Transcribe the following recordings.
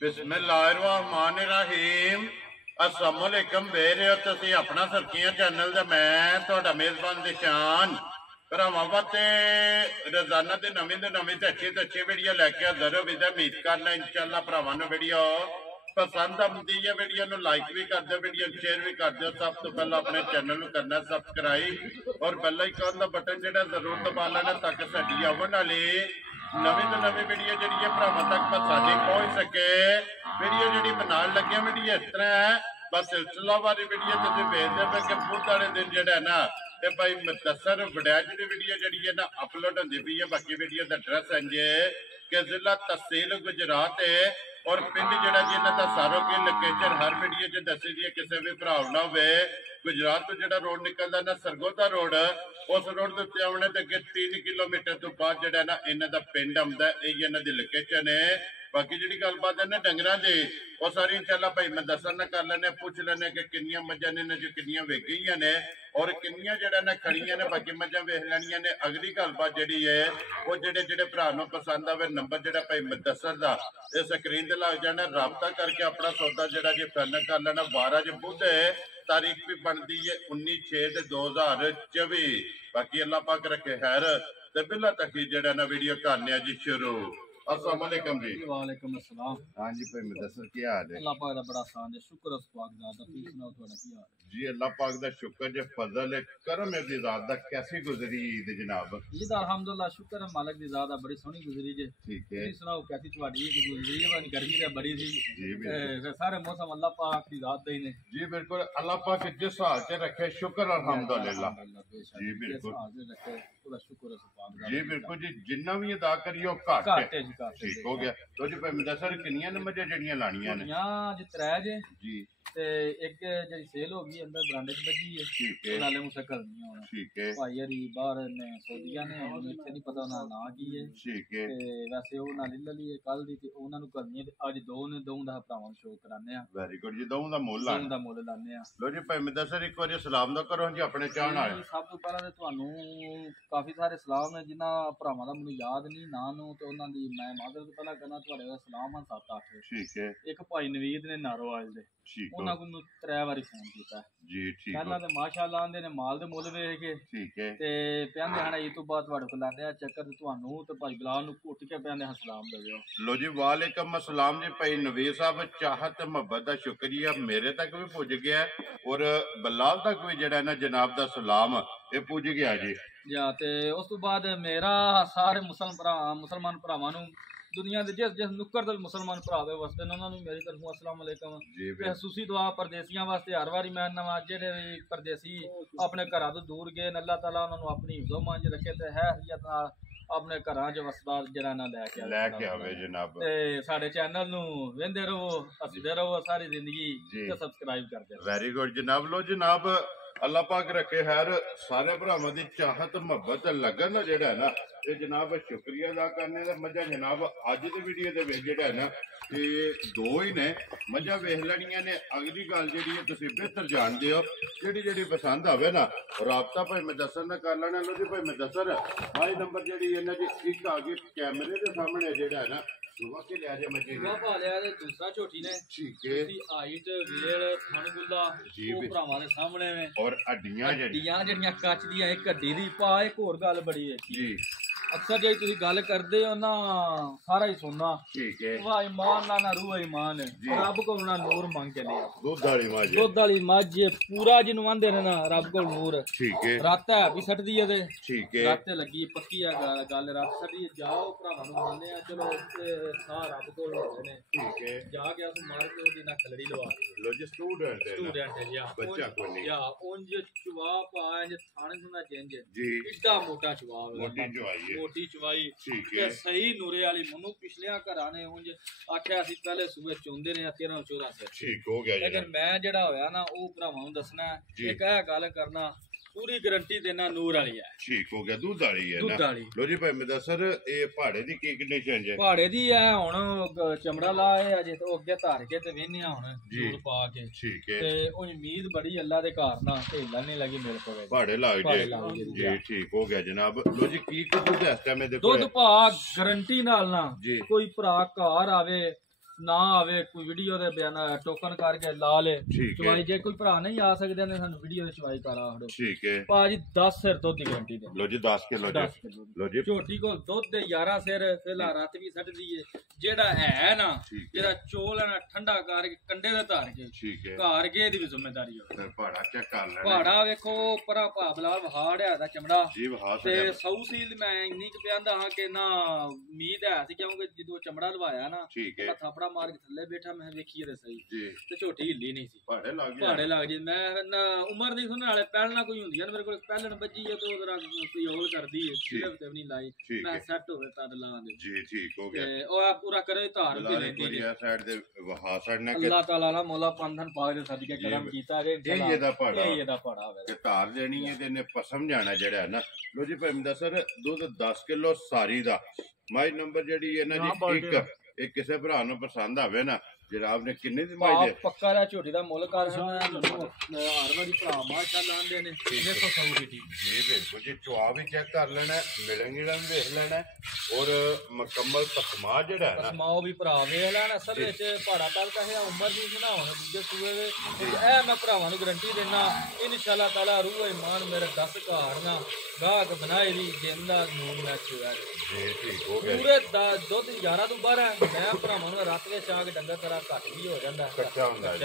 बिस्मिल्लाहिर्रहमानिर्रहीम। अस्सलामुअलैकुम वेरे हो तुसी अपना सरकियां चैनल ते मैं तुहाडा मेज़बान निशान भरावां वास्ते रोजाना ते नवीं ते अच्छी वीडियो लैके हाज़र हो। उम्मीद करना इंशाअल्लाह भरावां नूं वीडियो पसंद आती है। वीडियो नूं लाइक भी कर दो, वीडियो शेयर भी कर दो। सब तो पहले अपने चैनल नूं करना सबसक्राइब और बेल आइकन दा बटन जिहड़ा जरूर दबा लेना ताकि साडी आउण वाली नवीं तो नवीं वीडियो जी भरावां तक साडी पहुंच सके। वीडियो जी बनाने लगे वीडियो इस तरह है, बस सिलसिला वाली वीडियो तुम वेखते पे कि बुध वाले दिन जोड़ा है ना ये भाई मुदस्सर वड़ैच की वीडियो जी है ना अपलोड होती पी है। बाकी वीडियो का एड्रैस इंज कि जिला तहसील गुजरात है और पिंड जोड़ा जी इन्हों का सारों की लोकेशन हर वीडियो च दसी दी है। किसी भी भरा ना हो गुजरात तो जो रोड निकलता ना सरगोधा रोड, उस रोड के उत्ते आने तो अगे 3 किलोमीटर तो बाद जो ना इन्हों का पिंड आता है। यही इन्हों की लोकेशन है। बाकी जी गलबात है ना डंगर की वो सारी इंशाल्लाह भाई मैं दसन ना कर लेने, पूछ लेने कि किनिया मझा ने इन्होंने किनिया वेगियां ने और किनिया जो ना खड़िया ने। बाकी मझा वेख लैनिया ने। अगली गलबात जी है वो जेडे भरा पसंद आवे नंबर जो भाई मुदस्सर का इस स्क्रीन से लग जाना, राबता करके अपना सौदा जो जी फाइनल कर लेना। 12 बुध है, तारीख भी बनती है 19/6/2024। बाकी अल्लाह पाक रखे खैर ते बिला तक जड़ा ना वीडियो करने जी शुरू। अस्सलाम वालेकुम जी। वालेकुम अस्सलाम। हाँ जी भाई मुदस्सर क्या हाल है? अल्लाह पाक दा बड़ा आसान है, शुक्र उस पाक दा। तुसीं सुनाओ तुहाडा की हाल है? जी अल्लाह पाक दा शुक्र जे फजल है करम है दी ज़ात दा। कैसी गुजरी ईद जनाब? ईद अल्हम्दुलिल्लाह शुक्र है मालिक दी ज़ात दा, बड़ी सोहनी गुजरी जे। ठीक है, तुसीं सुनाओ कैसी तुहाडी ईद गुजरी है? बड़ी गर्मी ते बड़ी सी जी बिल्कुल। सारे मौसम अल्लाह पाक दी ज़ात दे ही ने। जी बिल्कुल, अल्लाह पाक जिस हाल च रखे शुक्र अल्हम्दुलिल्लाह। जी बिल्कुल, पूरा शुक्र है उस पाक दा। जी बिल्कुल जी, जिन्ना भी अदा करियो घट है। घाटे जी घाटे ठीक हो गया। तो जी भाई मुदस्सर किनिया ने मझे जड़ियां लानियां ने? यहाँ जी 3 जे जी ते एक जेडी सेल हो गई अंदर बरांडे च बजी है। ठीक है, नाले मुझसे करनी होना। ठीक है, भाई यारी बाहर ने सऊदिया ने हुन इत्थे नहीं पता ना ना की है। ठीक है, ते वैसे वो नाली लली है कल दी ते उन्हां नु करनी है। अज दो ने दो दा भरावां शो कराने आ। वेरी गुड जी। दऊं दा मुੱਲ दो दा मुੱਲ लाने आ। लो जी भाई मुदस्सर एक बार सलाम दा करो जी अपने चाहण वाले। सब तो पहला ते ਤੁਹਾਨੂੰ काफी सारे सलाम है जिन्हां भरावां दा मैनूं याद नहीं ना नु ते उन्हां दी मैं मादरत पहला करना। तुहाडे दा सलाम आ 7-8। ठीक है, एक भाई नवीद ने नारोवाल दे ठीक हो उन्हां को 3 वारी फोन कीता जी। ठीक पहला हो, ते माशाअल्लाह आंदे ने माल दे मुੱਲ ਵੇਖ के ठीक है, ਤੇ ਕਹਿੰਦੇ ਹਣਾ ਇਹ ਤੋਂ ਬਾਅਦ ਤੁਹਾਡੇ ਕੋਲ ਲਾਣੇ ਆ ਚੱਕਰ ਤੇ ਤੁਹਾਨੂੰ ਤੇ ਭਾਈ ਬਲਾਲ ਨੂੰ ਘੁੱਟ ਕੇ ਕਹਿੰਦੇ ਹਾਂ ਸਲਾਮ ਦੇਵੋ। लो जी वालेकुम अस्सलाम जी। भाई नवीद साहब चाहत मोहब्बत का शुक्रिया मेरे तक भी पुज गया है और बलाल तक भी जड़ा ना जनाब दा सलाम ये पुज गया जी। ਜਾਂ ਤੇ ਉਸ ਤੋਂ ਬਾਅਦ ਮੇਰਾ ਸਾਰੇ ਮੁਸਲਮਾਨ ਭਰਾਵਾਂ ਨੂੰ ਦੁਨੀਆ ਦੇ ਜਿਸ ਨੁੱਕਰ ਤੇ ਮੁਸਲਮਾਨ ਭਰਾਵੇ ਵਸਦੇ ਨੇ ਉਹਨਾਂ ਨੂੰ ਮੇਰੀ ਤਰਫੋਂ ਅਸਲਾਮ ਅਲੈਕਮ ਤੇ ਖਸੂਸੀ ਦੁਆ ਪਰਦੇਸੀਆਂ ਵਾਸਤੇ ਹਰ ਵਾਰੀ ਮੈਂ ਨਵਾਂ ਜਿਹੜੇ ਵੀ ਪਰਦੇਸੀ ਆਪਣੇ ਘਰਾਂ ਤੋਂ ਦੂਰ ਗਏ ਨੇ ਅੱਲਾਹ ਤਾਲਾ ਉਹਨਾਂ ਨੂੰ ਆਪਣੀ ਹਿਫਜ਼ੋ ਮੰਜ ਰੱਖੇ ਤੇ ਹੈਰੀਅਤ ਨਾਲ ਆਪਣੇ ਘਰਾਂ 'ਚ ਵਸਦਾ ਜਿਹੜਾ ਨਾ ਲੈ ਕੇ ਆਵੇ ਜਨਾਬ। ਤੇ ਸਾਡੇ ਚੈਨਲ ਨੂੰ ਵੇਖਦੇ ਰਹੋ, ਹੱਸਦੇ ਰਹੋ ਸਾਰੀ ਜ਼ਿੰਦਗੀ ਤੇ ਸਬਸਕ੍ਰਾਈਬ ਕਰਦੇ ਰਹੋ। ਵੈਰੀ ਗੁੱਡ ਜਨਾਬ। लो जनाब अल्लाह पाक रखे खैर सारे भरावां दी चाहत मुहब्बत लगन जेड़ा है ना ये जनाब शुक्रिया अदा करने का मजा जनाब। अज की वीडियो के विच जेड़ा है ना ते दो ही ने मजा वेख लैनियां ने। अगली गल जेहड़ी है तुसीं बेहतर जानदे हो जेहड़ी जेहड़ी पसंद आवे ना राबता भाई मुदस्सर नाल कर लेना। लो जी भाई मुदस्सर भाई नंबर जेहड़ी इन्हां दी एक आगे कैमरे दे सामने जेहड़ा है ना सुबह के लिया जे मजे सुबह पा लिया ते दूसरा छोटी ने। ठीक है, हाइट वेल थनगुल्ला वो भरावां दे सामने में और हड्डियां ਜਿਹੜੀਆਂ ਕੱਚ ਦੀਆਂ ਇੱਕ ਹੱਡੀ ਦੀ ਪਾ। ਇੱਕ ਹੋਰ ਗੱਲ ਬੜੀ ਹੈ जी ਅਕਸਰ ਜੇ ਤੁਸੀਂ ਗੱਲ ਕਰਦੇ ਹੋ ਨਾ ਸਾਰਾ ਹੀ ਸੁਣਨਾ। ठीक है, ਵਾਹ ਈਮਾਨ ਨਾ ਰੂਹ ਈਮਾਨ ਰੱਬ ਕੋਲ ਨਾ ਨੂਰ ਮੰਗ ਕੇ ਲਿਆ। दूध वाली मां जी। ਦੁੱਧ ਵਾਲੀ ਮੱਝ ਪੂਰਾ ਜਿਹਨੂੰ ਆਂਦੇ ਨੇ ਨਾ ਰੱਬ ਕੋਲ ਨੂਰ। ठीक है, ਰਾਤ ਹੈ ਵੀ ਸੱਟਦੀ ਹੈ ਤੇ ठीक है, ਰਾਤ ਲੱਗੀ ਪੱਕੀ ਆ ਗੱਲ ਰਾਤ ਸੱਟੀ ਜਾਓ ਭਰਾਵਾਂ ਨੂੰ ਮੰਨਦੇ ਆ ਚਲੋ ਸਾਹ ਰੱਬ ਕੋਲ ਹੁੰਦੇ ਨੇ। ठीक है। ਜਾ ਕੇ ਉਸ ਮਾਰ ਕੇ ਉਹਦੀ ਨਾ ਖਲੜੀ ਲਵਾ लो जी स्टूडेंट है ना ਸਟੂਡੈਂਟ ਹੈ बच्चा को नहीं या उंज चुवाप आए थाने सुना चेंज जी इतना मोटा चुवाप मोटी जो आई है। मोटी चुवाई ठीक ते है, सही नूरे वाली मनु पिछलियां घरां ने उंज आख्या ਅਸੀਂ ਪਹਿਲੇ ਸੂਬੇ ਚੁੰਦੇ ਨੇ 13-14 ਸੇ। ठीक हो गया लेकिन मैं ਜਿਹੜਾ ਹੋਇਆ ਨਾ ਉਹ ਭਰਾਵਾਂ ਨੂੰ ਦੱਸਣਾ ਇੱਕ ਇਹ ਗੱਲ ਕਰਨਾ पूरी गारंटी देना नूर वाली है। ठीक हो गया दूध वाली है दूध ना। वाली लो जी भाई मुदस्सर ये पहाड़े दी की कंडीशन है? पहाड़े दी है हुन चमड़ा लाए अजे तो अगे धार के ते वेहने हुन दूर पा के। ठीक है, ते उम्मीद बड़ी अल्लाह दे घर ना ढेला नहीं लगी मेरे को पहाड़े लाग जे जी। ठीक हो गया जनाब। लो जी की दूध इस टाइम दे दूध भा गारंटी नाल ना जी कोई भरा घर आवे ਨਾ ਆਵੇ ਕੋਈ ਵੀਡੀਓ ਦੇ ਬਿਆਨ ਟੋਕਨ ਕਰਕੇ ਲਾ ਲੇ ਠੀਕ ਹੈ ਚਵਾਈ ਜੇ ਕੋਈ ਭਰਾ ਨਹੀਂ ਆ ਸਕਦੇ ਨੇ ਸਾਨੂੰ ਵੀਡੀਓ ਦੀ ਚਵਾਈ ਕਰਾ ਹੜੋ ਠੀਕ ਹੈ ਭਾਜੀ 10 ਸਿਰ ਦੁੱਧ ਦੀ ਗਾਰੰਟੀ ਦੇ ਲੋ ਜੀ 10 ਕਿਲੋ ਜੀ 10 ਕਿਲੋ ਲੋ ਜੀ ਝੋਟੀ ਕੋਲ ਦੁੱਧ ਦੇ 11 ਸਿਰ ਪਹਿਲਾਂ ਰਾਤ ਵੀ ਛੱਡ ਦਈਏ ਜਿਹੜਾ ਹੈ ਨਾ ਜਿਹੜਾ ਚੋਲ ਹੈ ਨਾ ਠੰਡਾ ਕਰਕੇ ਕੰਡੇ ਦੇ ਧਾਰ ਕੇ ਠੀਕ ਹੈ ਘਰ ਗਏ ਦੀ ਵੀ ਜ਼ਿੰਮੇਵਾਰੀ ਹੋਵੇ ਫਿਰ ਭਾੜਾ ਚੈੱਕ ਕਰ ਲੈਣਾ ਪਹਾੜਾ ਵੇਖੋ ਪਰਾ ਭਾਬਲਾ ਵਹਾੜਿਆ ਦਾ ਚਮੜਾ ਜੀ ਵਹਾ ਤੇ ਸੌ ਸੀਲ ਮੈਂ ਇੰਨੀ ਕੁ ਪਿਆਂਦਾ ਹਾਂ ਕਿ ਨਾ ਉਮੀਦ ਹੈ ਸੀ ਕਿਉਂਕਿ ਜਦੋਂ ਚਮੜਾ ਲਵਾਇਆ ਨਾ ਠੀਕ ਹੈ ਮੈਂ ਥਾਪੜਾ ਮਾਰ ਕੇ ਥੱਲੇ ਬੈਠਾ ਮੈਂ ਵੇਖੀਏ ਤੇ ਸਹੀ ਜੀ ਤੇ ਝੋਟੀ ਹਿੱਲੀ ਨਹੀਂ ਸੀ ਭਾੜੇ ਲੱਗ ਗਿਆ ਪਹਾੜੇ ਲੱਗ ਜੀ ਮੈਂ ਨਾ ਉਮਰ ਨਹੀਂ ਸੁਣਨ ਵਾਲੇ ਪਹਿਲਣਾ ਕੋਈ ਹੁੰਦੀਆਂ ਨੇ ਮੇਰੇ ਕੋਲ ਪਹਿਲਣ ਬੱਜੀ ਹੈ ਤੇ ਉਹਦਾ ਕੋਈ ਹੋਲ ਕਰਦੀ ਹੈ ਸਿਰਫ ਤੇ ਨਹੀਂ ਲਾਈ ਮੈਂ ਸੈੱਟ ਹੋਵੇ ਤਦ ਲਾ ਦੇ ਜੀ ਠੀਕ ਹੋ ਗਿਆ ਤੇ ਉਹ ਆ ਪੂਰਾ ਕਰੇ ਧਾਰ ਵੀ ਲੈਂਦੀ ਹੈ ਸਾਈਡ ਦੇ ਵਹਾ ਸਾਈਡ ਨਾਲ ਅੱਲਾਹ ਤਾਲਾ ਦਾ ਮੌਲਾ ਪੰਧਨ ਪਾਕ ਦੇ ਸਦਕੇ ਕਰਮ ਕੀਤਾ ਜੇ ਇਹ ਇਹਦਾ ਭਾੜਾ ਇਹ ਇਹਦਾ ਭਾੜਾ ਹੋਵੇ ਤੇ ਧਾਰ ਦੇਣੀ ਹੈ ਤੇ ਇਹਨੇ ਪਸਮ ਜਾਣਾ ਜਿਹੜਾ ਹੈ ਨਾ ਲੋ ਜੀ ਭਾਈ ਸਰ ਦੁੱਧ 10 ਕਿਲੋ ਸਾਰੀ ਦਾ ਮਾਈ ਨੰਬਰ ਜਿਹੜੀ ਹੈ ਨਾ ਜੀ ਇੱਕ ਇਹ ਕਿਸੇ ਭਰਾ ਨੂੰ ਪਸੰਦ ਆਵੇ ਨਾ ਜਨਾਬ ਨੇ ਕਿੰਨੇ ਦੀ ਮਾਈ ਦੇ ਪੱਕਾ ਦਾ ਝੋਟੀ ਦਾ ਮੁੱਲ ਕਰ ਹਰ ਵਾਰੀ ਭਰਾ ਮਾਸ਼ਾਅੱਲਾ ਆਂਦੇ ਨੇ ਦੇਖੋ ਸੌ ਦੀ ਜੀ ਬਿਲਕੁਲ ਜੀ ਚੁਆ ਵੀ ਚੈੱਕ ਕਰ ਲੈਣਾ ਮਿਲਣਗੀੜਾ ਵੀ ਵੇਖ ਲੈਣਾ ਔਰ ਮੁਕੰਮਲ ਪਸਮਾ ਜਿਹੜਾ ਹੈ ਨਾ ਪਸਮਾਓ ਵੀ ਭਰਾ ਵੇਖ ਲੈਣਾ ਅਸਲ ਵਿੱਚ ਪਹਾੜਾ ਤਲਕਾ ਹੈ ਉਮਰ ਦੀ ਸੁਣਾ ਹੁਣ ਦੂਜੇ ਸੂਏ ਦੇ ਇਹ ਮੈਂ ਭਰਾਵਾਂ ਨੂੰ ਗਰੰਟੀ ਦੇਣਾ ਇਨਸ਼ਾਅੱਲਾ ਤਾਲਾ ਰੂਹ ਇਮਾਨ ਮੇਰੇ 10 ਘਾੜੀਆਂ ਗਾਹਕ ਬਣਾਏ ਦੀ ਜਿੰਦਾ ਨੂਰ ਮੈਚ ਹੋਇਆ ਜੀ ਠੀਕ ਹੋ ਗਿਆ ਪੂਰੇ ਦੁੱਧ 11 ਤੋਂ 12 ਮੈਂ ਭਰਾਵਾਂ ਨੂੰ ਰਾਤ ਵਿੱਚ ਆ ਕੇ ਡੰਗਰ ਕਰਾ ਘੱਟ ਵੀ ਹੋ ਜਾਂਦਾ ਕੱਚਾ ਹੁੰਦਾ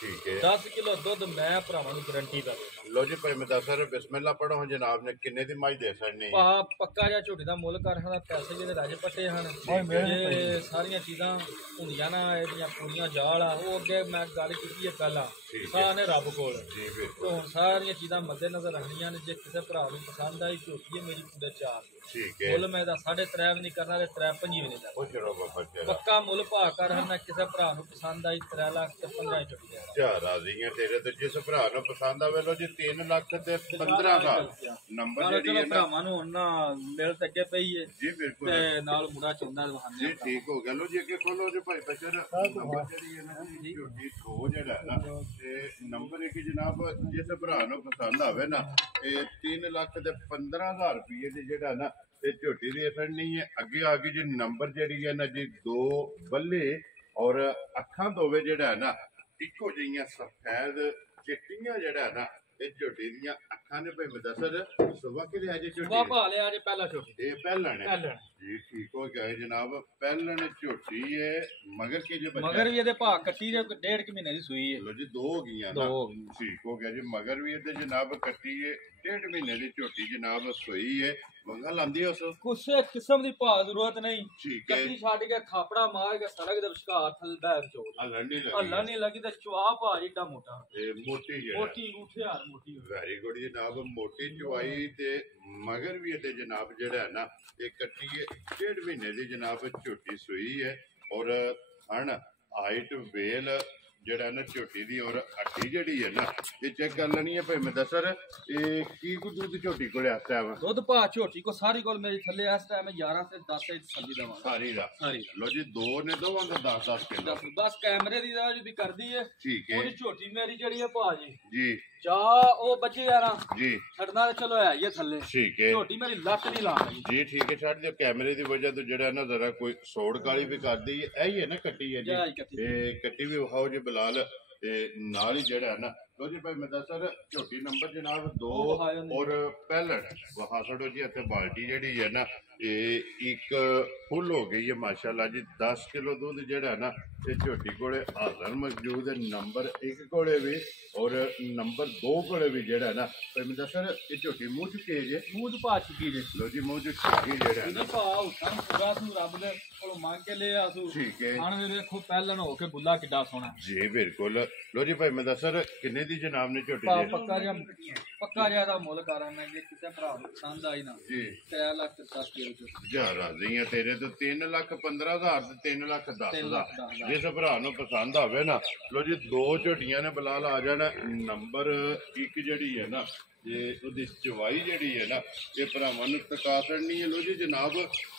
ਠੀਕ ਹੈ 10 ਕਿਲੋ ਦੁੱਧ ਮੈਂ ਭਰਾਵਾਂ ਨੂੰ ਗਰੰਟੀ ਦਾ ਲੋ ਜੀ ਭਾਈ ਮੁਦੱਸਰ ਬਿਸਮਿਲ੍ਲਾ ਪੜੋ ਜਨਾਬ ਨੇ ਕਿੰਨੇ ਦੀ ਮਾਈ ਦੇ ਸਕਣੀ ਪਾ ਪੱਕਾ ਜਿਹਾ ਝੋਟੀ ਦਾ ਮੁੱਲ ਕਰ ਸਕਦਾ ਪੈਸੇ ਵੀ ਇਹਦੇ ਰਾਜੇ ਪੱਟੇ ਹਨ ਇਹ ਸਾਰੀਆਂ ਚੀਜ਼ਾਂ ਹੁੰਦੀਆਂ ਨਾ ਇਹਦੀਆਂ ਪੂਰੀਆਂ ਜਾਲ ਆ ਉਹ ਅੱਗੇ ਮੈਂ ਗੱਲ ਕੀਤੀ ਹੈ ਪਹਿਲਾਂ ਸਾਹ ਨੇ ਰੱਬ ਕੋਲ ਜੀ ਬਿਲਕੁਲ ਹੁਣ ਸਾਰੀਆਂ ਚੀਜ਼ਾਂ ਮੱਦੇ ਨਜ਼ਰ ਰੱਖਣੀਆਂ ਨੇ ਜੇ ਕਿਸੇ ਭਰਾ ਨੂੰ ਪਸੰਦ ਆਈ ਝੋਟੀ ਹੈ ਮੇਰੀ ਪੂਰੇ 4 ਠੀਕ ਹੈ ਮੁੱਲ ਮੈਂ ਇਹਦਾ 3.5 ਵੀ ਨਹੀਂ ਕਰਨਾ ਤੇ 3.5 ਵੀ ਨਹੀਂ ਲੈਣਾ ਉਹ ਚਲੋ ਬਾਬਾ ਜੀ ਪੱਕਾ ਮੁੱਲ ਭਾਅ ਕਰ ਹਰਨਾ ਕਿਸੇ ਭਰਾ ਨੂੰ ਪਸੰਦ ਆਈ 3 ਲੱਖ ਤੇ 15 ਝੋਟੀ ਦੇ ਜਾ ਰਾਜ਼ੀਆਂ ਤੇਰੇ ਤੇ ਜਿਸ ਭਰਾ ਨੂੰ ਪਸੰਦ ਆਵੇ ਲੋ ਜੀ 3 ਲੱਖ ਤੇ 15,000 ਨੰਬਰ ਜਿਹੜੀ ਹੈ ਨਾ ਭਰਾਵਾਂ ਨੂੰ ਹੁਣ ਨਾ ਮਿਲ ਤੇ ਅੱਗੇ ਪਈ ਹੈ ਜੀ ਬਿਲਕੁਲ ਤੇ ਨਾਲ ਮੁੰਡਾ ਚੁੰਦਾ ਦਵਾਨੇ ਜੀ ਠੀਕ ਹੋ ਗਿਆ ਲੋ ਜੀ ਅੱਗੇ ਖੋਲੋ ਜੀ ਭਾਈ ਬਸ਼ਰ ਨੰਬਰ ਜਿਹੜੀ ਹੈ ਨਾ ਜੀ ਝੋਟੀ ਖੋ ਜਿਹੜਾ ਹੈ ਨਾ ਤੇ ਨੰਬਰ ਇੱਕ ਜਨਾਬ ਜਿਸ ਭਰਾ ਨੂੰ ਪਸੰਦ ਆਵੇ ਨਾ ਇਹ 3 ਲੱਖ ਤੇ 15,000 ਰੁਪਏ ਦੀ ਜਿਹੜਾ ਨਾ ਇਹ ਝੋਟੀ ਦੀ ਅਸਰ ਨਹੀਂ ਹੈ ਅੱਗੇ ਆ ਗਈ ਜੀ ਨੰਬਰ ਜਿਹੜੀ ਹੈ ਨਾ ਜੀ 2 ਬੱਲੇ ਔਰ ਅੱਖਾਂ ਦੋਵੇਂ ਜਿਹੜਾ ਹੈ ਨਾ ਇੱਕੋ ਜਿਹੀਆਂ ਸਫੈਦ ਚਿੱਟੀਆਂ ਜਿਹੜਾ ਹੈ ਨਾ ਇਹ ਝੋਟੀ ਦੀਆਂ ਅੱਖਾਂ ਨੇ ਭਾਈ ਮੁਦੱਸਰ ਸੁਬਾ ਕਿ ਲਿਆ ਜੀ ਝੋਟੀ ਬਾਬਾ ਲਿਆ ਜੇ ਪਹਿਲਾ ਝੋਟੀ ਇਹ ਪਹਿਲਣ ਹੈ ਜੀ ਠੀਕ ਹੋ ਗਿਆ ਜਨਾਬ ਪਹਿਲਣ ਝੋਟੀ ਹੈ ਮਗਰ ਕੀ ਜੇ ਬੱਚਾ ਮਗਰ ਵੀ ਇਹਦੇ ਭਾਅ ਕੱਟੀ ਦੇ 1.5 ਮਹੀਨੇ ਦੀ ਸੂਈ ਹੈ ਲੋ ਜੀ 2 ਹੋ ਗਈਆਂ ਨਾ ਠੀਕ ਹੋ ਗਿਆ ਜੀ ਮਗਰ ਵੀ ਇਹਦੇ ਜਨਾਬ ਕੱਟੀ ਹੈ 1.5 ਮਹੀਨੇ ਦੀ ਝੋਟੀ ਜਨਾਬ ਸੋਈ ਹੈ ਵੰਗਾ ਲਾਂਦੀ ਉਸ ਕਿਸੇ ਕਿਸਮ ਦੀ ਭਾਅ ਜ਼ਰੂਰਤ ਨਹੀਂ ਠੀਕ ਹੈ ਕੱਟੀ ਛੱਡ ਕੇ ਥਾਪੜਾ ਮਾਰ ਕੇ ਸੜਕ ਦੇ ਵਿਚਕਾਰ ਥੱਲੇ ਬੈਠ ਚੋ ਅੱਲਾ ਨਹੀਂ ਲੱਗੀ ਤੇ ਚੁਆ ਭਾਅ ਏਡਾ ਮੋਟਾ ਇਹ ਮੋਟੀ ਹੈ ਮੋਟੀ ਉਠੇ ਹਾਰ ਮੋਟੀ ਵੈਰੀ ਗੁੱਡ ਜਨਾਬ ਮੋਟੀ ਚੁਆਈ ਤੇ ਮਗਰ ਵੀ ਇਹਦੇ ਜਨਾਬ ਜਿਹੜਾ ਹੈ ਨਾ ਇਹ ਕੱਟੀ ਹੈ 1.5 ਮਹੀਨੇ ਦੀ ਜਨਾਬ ਝੋਟੀ ਸੋਈ ਹੈ ਔਰ ਹਣ ਹਾਈਟ ਵੇਲ ਜਿਹੜਾ ਨਾ ਝੋਟੀ ਦੀ ਔਰ ਅੱਡੀ ਜਿਹੜੀ ਹੈ ਨਾ ਇਹ ਚੈੱਕ ਕਰ ਲੈਣੀ ਹੈ ਭਾਈ ਮੁਦੱਸਰ ਇਹ ਕੀ ਕੁ ਦੁੱਧ ਝੋਟੀ ਕੋਲ ਇਸ ਟਾਈਮ ਦੁੱਧ ਭਾਅ ਝੋਟੀ ਕੋ ਸਾਰੀ ਕੋਲ ਮੇਰੀ ਥੱਲੇ ਇਸ ਟਾਈਮ 11 ਤੇ 10 ਤੇ ਸੱਜੀ ਦਵਾਂ ਸਾਰੀ ਦਾ ਲੋ ਜੀ 2 ਨੇ ਦੋਵਾਂ ਦਾ 10 ਕਿਲੋ ਬਸ ਕੈਮਰੇ ਦੀ ਰਾਜ ਵੀ ਕਰਦੀ ਹੈ ਠੀਕ ਹੈ ਉਹਦੀ ਝੋਟੀ ਮੇਰੀ ਜਿਹੜੀ ਹੈ ਭਾਅ ਜੀ ਚਾਹ ਉਹ ਬੱਚੇ ਯਾਰਾਂ ਜੀ ਛੱਡਣਾ ਤੇ ਚਲੋ ਹੈ ਇਹ ਥੱਲੇ ਠੀਕ ਹੈ ਝੋਟੀ ਮੇਰੀ ਲੱਤ ਨਹੀਂ ਲਾਣੀ ਜੀ ਠੀਕ ਹੈ ਛੱਡ ਦਿਓ ਕੈਮਰੇ ਦੀ ਵਜ੍ਹਾ ਤੋਂ ਜਿਹੜਾ ਨਾ ਜ਼ਰਾ ਕੋਈ ਸੋੜ ਕਾਲੀ ਵੀ ਕਰਦੀ ਹੈ ਇਹੀ ਹੈ ਨਾ ਕੱਟੀ ਹੈ ਜੀ ਇਹ ਕੱਟੀ ਵੀ ਵਿਖਾਓ ਜੀ ਬਲਾਲ ਤੇ ਨਾਲ ਹੀ ਜਿਹੜਾ ਨਾ ਲੋ ਜੀ ਭਾਈ ਮੁਦੱਸਰ ਝੋਟੀ ਨੰਬਰ ਜਨਾਬ 2 ਔਰ ਪਹਿਲਣ ਵਹਾ ਛੱਡੋ ਜੀ ਇੱਥੇ ਬਾਲਟੀ ਜਿਹੜੀ ਹੈ ਨਾ ਇਹ ਇੱਕ ਫੁੱਲ ਹੋ ਗਈ ਹੈ ਮਾਸ਼ਾਅੱਲਾ ਜੀ 10 ਕਿਲੋ ਦੁੱਧ ਜਿਹੜਾ ਨਾ ਇਹ ਝੋਟੀ ਕੋਲੇ ਹਾਜ਼ਰ ਮੌਜੂਦ ਹੈ ਨੰਬਰ 1 ਕੋਲੇ ਵੀ ਔਰ ਨੰਬਰ 2 ਕੋਲੇ ਵੀ ਜਿਹੜਾ ਨਾ ਭਾਈ ਮੁਦੱਸਰ ਇਹ ਝੋਟੀ ਮੂੰਹ ਚੁੱਕੇ ਜੇ ਮੂੰਹ ਪਾ ਚੁੱਕੀ ਜੇ ਲੋ ਜੀ ਮੂੰਹ ਚੁੱਕੀ ਜਿਹੜਾ ਨਾ ਭਾਅ ਉਠਾਂ ਪੂਰਾ ਤੂੰ ਰੱਬ ਦੇ ਕੋਲੋਂ ਮੰਗ ਕੇ ਲੈ ਆਸੂ ਠੀਕ ਹੈ ਹਣ ਵੇਖੋ ਪਹਿਲਣ ਹੋ ਕੇ ਬੁੱਲਾ ਕਿੱਡਾ ਸੋਹਣਾ ਜੀ ਬਿਲਕੁਲ ਲੋ ਜੀ ਭਾਈ ਮੁਦੱਸਰ ਕਿੰਨੇ ਦੀ ਜਨਾਬ ਨੇ ਝੋਟੀ ਭਾਅ ਪੱਕਾ ਜਿਹਾ ਦਾ ਮੁੱਲ ਕਰਾਂਗੇ ਜੇ ਕਿਸੇ ਭਰਾ ਨੂੰ ਪਸੰਦ ਆਈ ਨਾ ਜੀ 3 ਲੱਖ 10 ਕਿਲੋ ਜਾ ਰਾਜ਼ੀਆਂ ਤੇਰੇ ਤੋਂ 3 ਲੱਖ 15,000 ਤੇ 3 ਲੱਖ 10,000 ਜਿਸ ਭਰਾ ਨੂੰ ਪਸੰਦ ਆਵੇ ਨਾ ਲੋ ਜੀ 2 ਝੋਟੀਆਂ ਨੇ ਬਲਾਲ ਆ ਜਾਣਾ ਨੰਬਰ 1 ਜਿਹੜੀ ਹੈ ਨਾ ਜੇ ਉਹਦੀ ਚਵਾਈ ਜਿਹੜੀ ਹੈ ਨਾ ਇਹ ਭਰਾਵਾਂ ਨੂੰ ਟਕਾ ਛੱਡਣੀ ਹੈ ਲੋ ਜੀ ਜਨਾਬ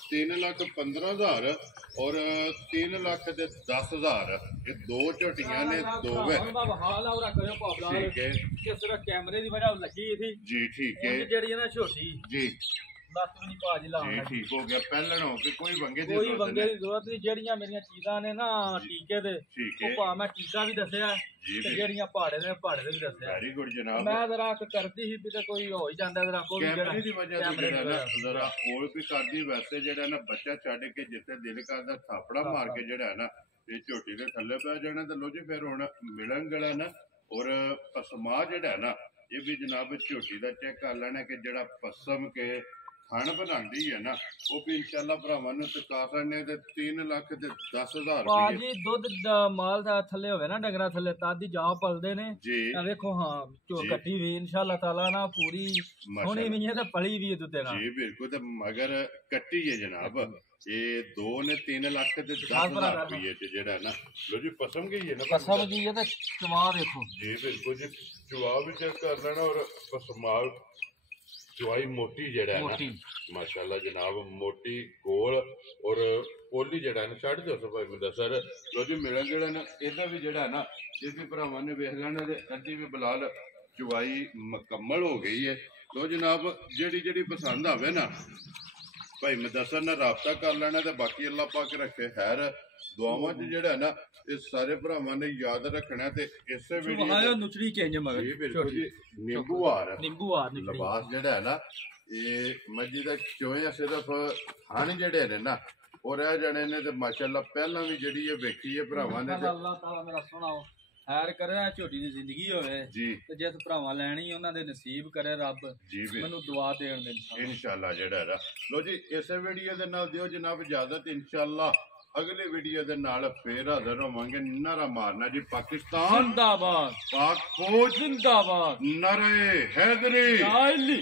3 ਲੱਖ 15,000 ਔਰ 3 ਲੱਖ ਤੇ 10,000 ਇਹ 2 ਝੋਟੀਆਂ ਨੇ 2 ਵੇ ਹਾਲ ਆਉਰਾ ਕਰਿਓ ਭਾਵਲਾ ਠੀਕ ਹੈ ਕਿ ਸਿਰਫ ਕੈਮਰੇ ਦੀ ਵਜ੍ਹਾ ਲੱਗੀ ਸੀ ਜੀ ਠੀਕ ਹੈ ਜਿਹੜੀ ਹੈ ਨਾ ਝੋਟੀ ਜੀ ਲੱਤ ਵੀ ਨਹੀਂ ਭਾਜੀ ਲਾਉਣ ਜੀ ਲੱਗੀ। ਠੀਕ ਹੋ ਗਿਆ ਪਹਿਲਣ ਹੋ ਕੇ ਕੋਈ ਵੰਗੇ ਦੀ ਕੋਈ ਜ਼ਰੂਰਤ ਵੰਗੇ ਨਹੀਂ। ਦੀ ਜ਼ਰੂਰਤ ਨਹੀਂ। ਜਿਹੜੀਆਂ ਮੇਰੀਆਂ ਚੀਜ਼ਾਂ ਨੇ ਨਾ ਟੀਕੇ ਦੇ, ਠੀਕ ਉਹ ਹੈ ਭਾ ਮੈਂ ਟੀਕਾ ਵੀ ਦੱਸਿਆ ਜੀ ਤੇ ਵੀ ਜਿਹੜੀਆਂ ਪਹਾੜੇ ਦੇ ਵੀ ਦੱਸਿਆ। ਵੈਰੀ ਗੁੱਡ ਜਨਾਬ। ਮੈਂ ਜ਼ਰਾ ਕਰਦੀ ਸੀ ਵੀ ਤੇ ਕੋਈ ਹੋ ਹੀ ਜਾਂਦਾ ਜ਼ਰਾ ਕੋਈ ਕੈਮਰੇ ਦੀ ਵਜ੍ਹਾ ਤੋਂ ਕੈਮਰੇ ਦੀ ਜਿਹੜਾ ਨਾ ਵਜ੍ਹਾ ਜ਼ਰਾ ਹੋਰ ਵੀ ਕਰਦੀ ਵੈਸੇ ਜਿਹੜਾ ਨਾ ਬੱਚਾ ਛੱਡ ਕੇ ਜਿੱਥੇ ਦਿਲ ਕਰਦਾ ਥਾਪੜਾ ਮਾਰ ਕੇ ਜਿਹੜਾ ਹੈ ਨਾ ਇਹ ਝੋਟੀ ਦੇ ਥੱਲੇ ਪੈ ਜਾਣਾ ਤੇ ਲੋ ਜੀ ਫਿਰ ਹੁਣ ਮਿਲਣ ਗਲਾ ਨਾ ਔਰ ਪਸਮਾ ਜਿਹੜਾ ਹੈ ਨਾ ਇਹ ਵੀ ਜਨਾਬ ਝੋਟੀ ਦਾ ਚੈੱਕ ਕਰ ਲੈਣਾ ਕਿ ਜਿਹੜਾ ਪਸਮ ਕੇ ਖਾਣ ਬਣਾਉਂਦੀ ਹੈ ਨਾ ਉਹ ਵੀ ਇਨਸ਼ਾਅੱਲਾ ਭਰਾਵਾਂ ਨੂੰ ਚੁਕਾ ਸਕਣੇ ਤੇ 3 ਲੱਖ ਤੇ 10,000 ਰੁਪਏ ਭਾਜੀ ਦੁੱਧ ਦਾ ਮਾਲ ਦਾ ਥੱਲੇ ਹੋਵੇ ਨਾ ਡੰਗਰਾ ਥੱਲੇ ਤਾਂ ਦੀ ਜਾਹ ਪਲਦੇ ਨੇ। ਜੀ ਆ ਵੇਖੋ ਹਾਂ ਜੀ। ਕੱਟੀ ਵੀ ਇਨਸ਼ਾਅੱਲਾ ਤਾਲਾ ਨਾ ਪੂਰੀ ਸੋਹਣੀ ਵੀ ਹੈ ਤੇ ਪਲੀ ਵੀ ਹੈ ਦੁੱਧ ਨਾਲ। ਜੀ ਬਿਲਕੁਲ ਤੇ ਮਗਰ ਕੱਟੀ ਹੈ ਜਨਾਬ ਇਹ 2 ਨੇ 3 ਲੱਖ ਤੇ 10,000 ਰੁਪਏ ਤੇ ਜਿਹੜਾ ਨਾ ਲੋ ਜੀ ਪਸਮ ਗਈ ਹੈ ਨਾ ਕਸਮ ਜੀ ਇਹ ਤੇ ਚਵਾ ਦੇਖੋ ਜੀ ਬਿਲਕੁਲ ਜੀ ਜਵਾਬ ਵੀ ਚੈੱਕ ਕਰ ਲੈਣਾ ਔਰ ਪਸਮਾਲ ਚਵਾਈ ਮੋਟੀ ਜਿਹੜਾ ਹੈ ਨਾ ਮੋਟੀ ਮਾਸ਼ਾਅੱਲਾ ਜਨਾਬ ਮੋਟੀ ਗੋਲ ਔਰ ਪੋਲੀ ਜਿਹੜਾ ਨਾ ਛੱਡ ਦਿਓ ਭਾਈ ਮੁੰਡਾ ਸਰ ਲੋ ਜੀ ਮਿਲਣ ਜਿਹੜਾ ਨਾ ਇਹਦਾ ਵੀ ਜਿਹੜਾ ਨਾ ਇਹ ਵੀ ਭਰਾਵਾਂ ਨੇ ਵੇਖ ਲੈਣਾ ਤੇ ਅੱਧੀ ਵੀ ਬਲਾਲ ਚਵਾਈ ਮੁਕੰਮਲ ਹੋ ਗਈ ਹੈ। ਲੋ ਜਨਾਬ ਜਿਹੜੀ ਪਸੰਦ ਆਵੇ ਨਾ ਭਾਈ ਮੁਦੱਸਰ ਨਾਲ ਰਾਬਤਾ ਕਰ ਲੈਣਾ ਤੇ ਬਾਕੀ ਅੱਲਾਹ ਪਾਕ ਰੱਖੇ ਖੈਰ ਦੁਆਵਾਂ 'ਚ ਜਿਹੜਾ ਨਾ ਇਹ ਸਾਰੇ ਭਰਾਵਾਂ ਨੇ ਯਾਦ ਰੱਖਣਾ ਤੇ ਇਸੇ ਵੀਡੀਓ ਸੁਭਾਇਓ ਨੁਚੜੀ ਕਿੰਜ ਮਗਰ ਜੀ ਬਿਲਕੁਲ ਜੀ ਨਿੰਬੂ ਹਾਰ ਨਿੰਬੂ ਲਿਬਾਸ ਜਿਹੜਾ ਹੈ ਨਾ ਇਹ ਮੱਜੀ ਦਾ ਚੋਇਆ ਸਿਰਫ ਖਾਣ ਜਿਹੜੇ ਨੇ ਨਾ ਉਹ ਰਹਿ ਜਾਣੇ ਨੇ ਤੇ ਮਾਸ਼ਾਅੱਲਾ ਪਹਿਲਾਂ ਵੀ ਜਿਹੜੀ ਇਹ ਵੇਖੀ ਹੈ ਭਰਾਵਾਂ ਨੇ ਤੇ ਅੱਲਾਹ ਤਾਲਾ ਮੇਰਾ ਸੁਣਾਓ ਖੈਰ ਕਰੇ ਨਾ ਝੋਟੀ ਦੀ ਜ਼ਿੰਦਗੀ ਹੋਵੇ ਜੀ ਤੇ ਜਿਸ ਭਰਾਵਾਂ ਲੈਣੀ ਉਹਨਾਂ ਦੇ ਨਸੀਬ ਕਰੇ ਰੱਬ ਜੀ ਵੀ ਮੈਨੂੰ ਦੁਆ ਦੇਣ ਦੇ ਇਨਸ਼ਾਅੱਲਾ ਜਿਹੜਾ ਹੈ ਲੋ ਜੀ ਇਸੇ ਵੀਡੀਓ ਦੇ ਨਾਲ ਦਿਓ ਜਨਾਬ ਇਜਾਜ਼ਤ ਇਨਸ਼ਾਅੱਲਾ ਅਗਲੇ ਵੀਡੀਓ ਦੇ ਨਾਲ ਫੇਰ ਹਾਜ਼ਰ ਹੋਵਾਂਗੇ। ਨਾਰਾ ਮਾਰਨਾ ਜੀ ਪਾਕਿਸਤਾਨ ਜ਼ਿੰਦਾਬਾਦ ਪਾਕ ਫੌਜ ਜ਼ਿੰਦਾਬਾਦ ਨਾਰੇ ਹੈਦਰੀ ਚਾਈਲੀ